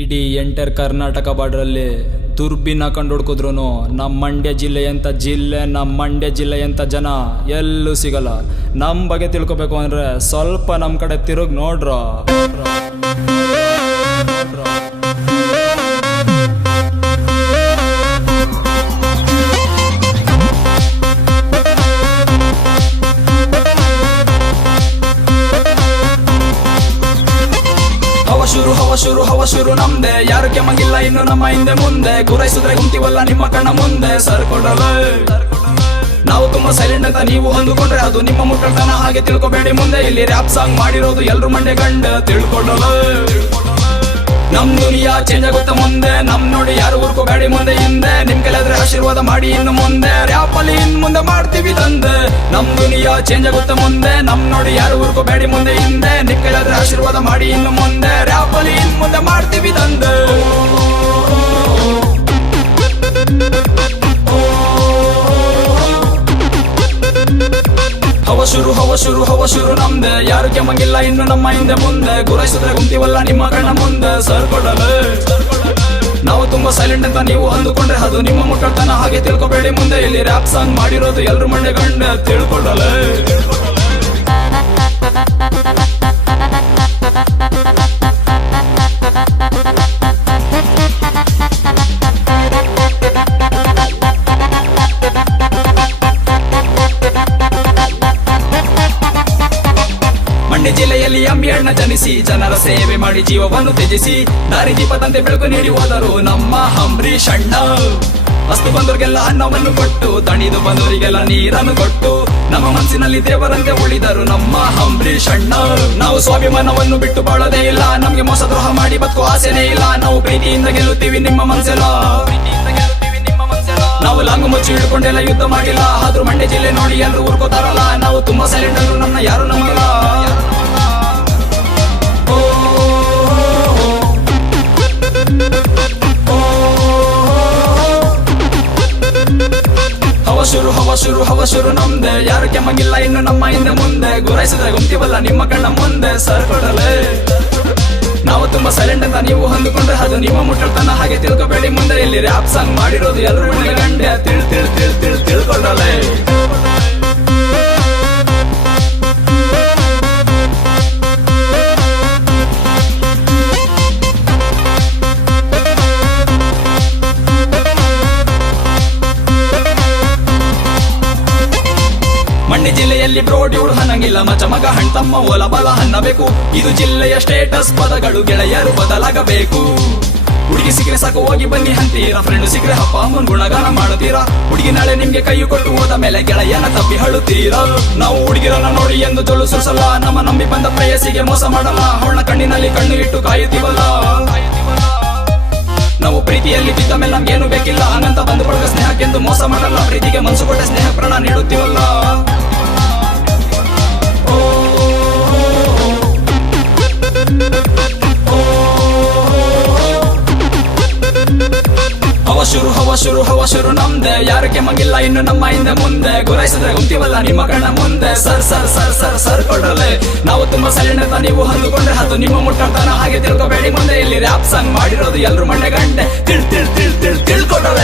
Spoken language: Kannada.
ಇಡೀ ಎಂಟರ್ ಕರ್ನಾಟಕ ಬಾರ್ಡ್ರಲ್ಲಿ ದುರ್ಬಿನ್ ಹಾಕೊಂಡು ಹುಡ್ಕಿದ್ರು ನಮ್ಮ ಮಂಡ್ಯ ಜಿಲ್ಲೆಯಂಥ ಜನ ಎಲ್ಲೂ ಸಿಗಲ್ಲ. ನಮ್ಮ ಬಗ್ಗೆ ತಿಳ್ಕೊಬೇಕು ಅಂದರೆ ಸ್ವಲ್ಪ ನಮ್ಮ ಕಡೆ ತಿರುಗಿ ನೋಡ್ರ. ಹವ ಶುರು ನಮ್ದೆ, ಯಾರು ಕೆಮ್ಮಂಗಿಲ್ಲ ಇನ್ನು ನಮ್ಮ ಹಿಂದೆ ಮುಂದೆ. ಗುರೈಸಿದ್ರೆ ಗುಂತೀವಲ್ಲ ನಿಮ್ಮ ಕಣ್ಣ ಮುಂದೆ. ಸರ್ಕೊಡಲ್ಲ ನಾವು ತುಂಬಾ ಸೈಲೆಂಟ್ ಅಂತ ನೀವು ಅಂದುಕೊಂಡ್ರೆ ಅದು ನಿಮ್ಮ ಮುಟ್ಟತನ, ಹಾಗೆ ತಿಳ್ಕೊಬೇಡಿ ಮುಂದೆ. ಇಲ್ಲಿ ರ್ಯಾಪ್ ಸಾಂಗ್ ಮಾಡಿರೋದು ಎಲ್ರು ಮಂಡೆ ಗಂಡ. ತಿಳ್ಕೊಡಲ್ಲ ನಮ್ ದುನಿಯಾ ಚೇಂಜ್ ಆಗುತ್ತೆ ಮುಂದೆ. ನಮ್ ನೋಡಿ ಯಾರು ಹುರ್ಕೋಬೇಡಿ ಮುಂದೆ ಹಿಂದೆ. ನಿಮ್ ಕೆಲಾದ್ರೆ ಆಶೀರ್ವಾದ ಮಾಡಿ ಇನ್ನು ಮುಂದೆ. ರ್ಯಾಪ್ ಅಲ್ಲಿ ಇನ್ ಮುಂದೆ ಮಾಡ್ತೀವಿ ತಂದೆ. ನಮ್ ದುನಿಯಾ ಚೇಂಜ್ ಆಗುತ್ತೆ ಮುಂದೆ. ನಮ್ ನೋಡಿ ಯಾರು ಹುರ್ಕೋಬೇಡಿ ಮುಂದೆ ಹಿಂದೆ. ನಿಮ್ ಕೆಲಾದ್ರೆ ಆಶೀರ್ವಾದ ಮಾಡಿ ಇನ್ನು ಮುಂದೆ. ರ್ಯಾಪ್ ಅಲ್ಲಿ ಇನ್ ಮುಂದೆ ಮಾಡ್ತೀವಿ ತಂದೆ. ಹವ ಶುರು ನಮ್ದೆ, ಯಾರು ಕೆಮ್ಮಂಗಿಲ್ಲ ಇನ್ನು ನಮ್ಮ ಹಿಂದೆ ಮುಂದೆ. ಗುರೈಸಿದ್ರೆ ಗುಂತೀವಲ್ಲ ನಿಮ್ಮ ಕಣ್ಣ ಮುಂದೆ. ಸರ್ಕೊಡಲ್ಲ ನಾವು ತುಂಬಾ ಸೈಲೆಂಟ್ ಅಂತ ನೀವು ಅಂದುಕೊಂಡ್ರೆ ಅದು ನಿಮ್ಮ ಮುಟ್ಟತನ, ಹಾಗೆ ತಿಳ್ಕೊಬೇಡಿ ಮುಂದೆ. ಇಲ್ಲಿ ರ್ಯಾಪ್ ಸಾಂಗ್ ಮಾಡಿರೋದು ಎಲ್ರು ಮಂಡೆ ಗಂಡ. ತಿಳ್ಕೊಡಲ್ಲ ಮಂಡ್ಯ ಜಿಲ್ಲೆಯಲ್ಲಿ ಅಂಬಿಯಣ್ಣ ಜನಿಸಿ ಜನರ ಸೇವೆ ಮಾಡಿ ಜೀವವನ್ನು ತ್ಯಜಿಸಿ ದಾರಿ ದೀಪದಂತೆ ಬೆಳಕು ನೀಡಿ ಹೋದರು ನಮ್ಮ ಅಂಬರೀಷ್ ಅಣ್ಣ. ಅಸ್ತು ಬಂದವರಿಗೆಲ್ಲ ಅನ್ನವನ್ನು ಕೊಟ್ಟು, ತಣಿದು ಬಂದವರಿಗೆಲ್ಲ ನೀರನ್ನು ಕೊಟ್ಟು, ನಮ್ಮ ಮನಸ್ಸಿನಲ್ಲಿ ದೇವರಂತೆ ಉಳಿದರು ನಮ್ಮ ಅಂಬರೀಷ್ ಅಣ್ಣ. ನಾವು ಸ್ವಾಭಿಮಾನವನ್ನು ಬಿಟ್ಟು ಬಾಳೋದೇ ಇಲ್ಲ, ನಮ್ಗೆ ಮೋಸ ದ್ರೋಹ ಮಾಡಿ ಬದುಕು ಆಸೆನೇ ಇಲ್ಲ. ನಾವು ಪ್ರೀತಿಯಿಂದ ಗೆಲ್ಲುತ್ತೀವಿ ನಿಮ್ಮ ಮನಸ್ಸೆಲ್ಲ. ನಾವು ಲಾಂಗು ಮುಚ್ಚಿ ಹಿಡ್ಕೊಂಡೆಲ್ಲ ಯುದ್ಧ ಮಾಡಿಲ್ಲ, ಆದ್ರೂ ಮಂಡ್ಯ ಜಿಲ್ಲೆ ನೋಡಿ ಎಲ್ಲರೂ ಊರ್ಕೋತಾರಲ್ಲ. ನಾವು ತುಂಬಾ ಸೈಲೆಂಟ್ ಅಂದ್ರು ನಮ್ಮನ್ನ ಯಾರು ನಂಬಲ್ಲ. ಹವ ಶುರು ನಮ್ದೆ, ಯಾರು ಕೆಮ್ಮಂಗಿಲ್ಲ ಇನ್ನು ನಮ್ಮ ಹಿಂದೆ ಮುಂದೆ. ಗುರೈಸಿದ್ರೆ ಗುಂತೀವಲ್ಲ ನಿಮ್ಮ ಕಣ್ಣ ಮುಂದೆ. ಸರ್ಕೊಡಲ್ಲ ನಾವು ತುಂಬಾ ಸೈಲೆಂಟ್ ಅಂತ ನೀವು ಅಂದುಕೊಂಡ್ರೆ ಅದು ನಿಮ್ಮ ಮುಟ್ಟತನ, ಹಾಗೆ ತಿಳ್ಕೊಬೇಡಿ ಮುಂದೆ. ಇಲ್ಲಿ ರ್ಯಾಪ್ ಸಾಂಗ್ ಮಾಡಿರೋದು ಎಲ್ಲರೂ ಮಂಡ್ಯ ಗಂಡೆ. ತಿಳ್ಕೊಡಲ್ಲ ಮಂಡ್ಯ ಜಿಲ್ಲೆಯಲ್ಲಿ ಬ್ರೋಡಿಯೋಳು ಹನ್ನಂಗಿಲ್ಲ, ಮಚ ಮಗ ಹಣ್ ತಮ್ಮ ಓಲ ಬಲ ಹನ್ನಬೇಕು. ಇದು ಜಿಲ್ಲೆಯ ಸ್ಟೇಟಸ್ ಪದಗಳು, ಗೆಳೆಯರು ಬದಲಾಗಬೇಕು. ಹುಡುಗಿ ಸಿಕ್ಕರೆ ಸಾಕು ಹೋಗಿ ಬನ್ನಿ ಅಂತೀರಾ, ಫ್ರೆಂಡ್ ಸಿಕ್ಕರೆ ಹಪ್ಪ ಅಮ್ಮನ್ ಗುಣಗಾನ ಮಾಡುತ್ತೀರಾ. ಹುಡುಗಿ ನಾಳೆ ನಿಮ್ಗೆ ಕೈ ಕೊಟ್ಟು ಹೋದ ಮೇಲೆ ಗೆಳೆಯನ ತಪ್ಪಿ ಹಳುತ್ತೀರಾ. ನಾವು ಹುಡುಗಿರನ್ನ ನೋಡಿ ಎಂದು ಜೊಳು ಸುರಿಸಲ್ಲ, ನಮ್ಮ ನಂಬಿ ಬಂದ ಪ್ರೇಯಸಿಗೆ ಮೋಸ ಮಾಡಲ್ಲ. ಅವಳ ಕಣ್ಣಿನಲ್ಲಿ ಕಣ್ಣು ಇಟ್ಟು ಕಾಯುತ್ತೀವಲ್ಲ. ನಾವು ಪ್ರೀತಿಯಲ್ಲಿ ಬಿದ್ದ ಮೇಲೆ ನಮ್ಗೇನು ಬೇಕಿಲ್ಲ, ಹಂಗಂತ ಬಂದು ಪಡೆದ ಸ್ನೇಹಕ್ಕೆಂದು ಮೋಸ ಮಾಡಲ್ಲ. ಪ್ರೀತಿಗೆ ಮನಸ್ಸು ಕೊಟ್ಟ ಸ್ನೇಹ ಪ್ರಾಣ ನೀಡುತ್ತೀವಲ್ಲ. ಹವ ಶುರು ನಮ್ದೆ, ಯಾರು ಕೆಮ್ಮಂಗಿಲ್ಲ ಇನ್ನು ನಮ್ಮ ಹಿಂದೆ ಮುಂದೆ. ಗುರೈಸಿದ್ರೆ ಗುಂತೀವಲ್ಲ ನಿಮ್ಮ ಕಣ್ಣ ಮುಂದೆ. ಸರ್ಕೊಡಲ್ಲ ನಾವು ತುಂಬಾ ಸೈಲೆಂಟ್ ಅಂತ ನೀವು ಅಂದುಕೊಂಡ್ರೆ ಅದು ನಿಮ್ಮ ಮುಟ್ಟತನ, ಹಾಗೆ ತಿಳ್ಕೊಬೇಡಿ ಮುಂದೆ. ಇಲ್ಲಿ ರ್ಯಾಪ್ ಸಾಂಗ್ ಮಾಡಿರೋದು ಎಲ್ರು ಮಂಡ್ಯ ಗಂಡೆ. ತಿಳ್ಕೊಡಲ್ಲ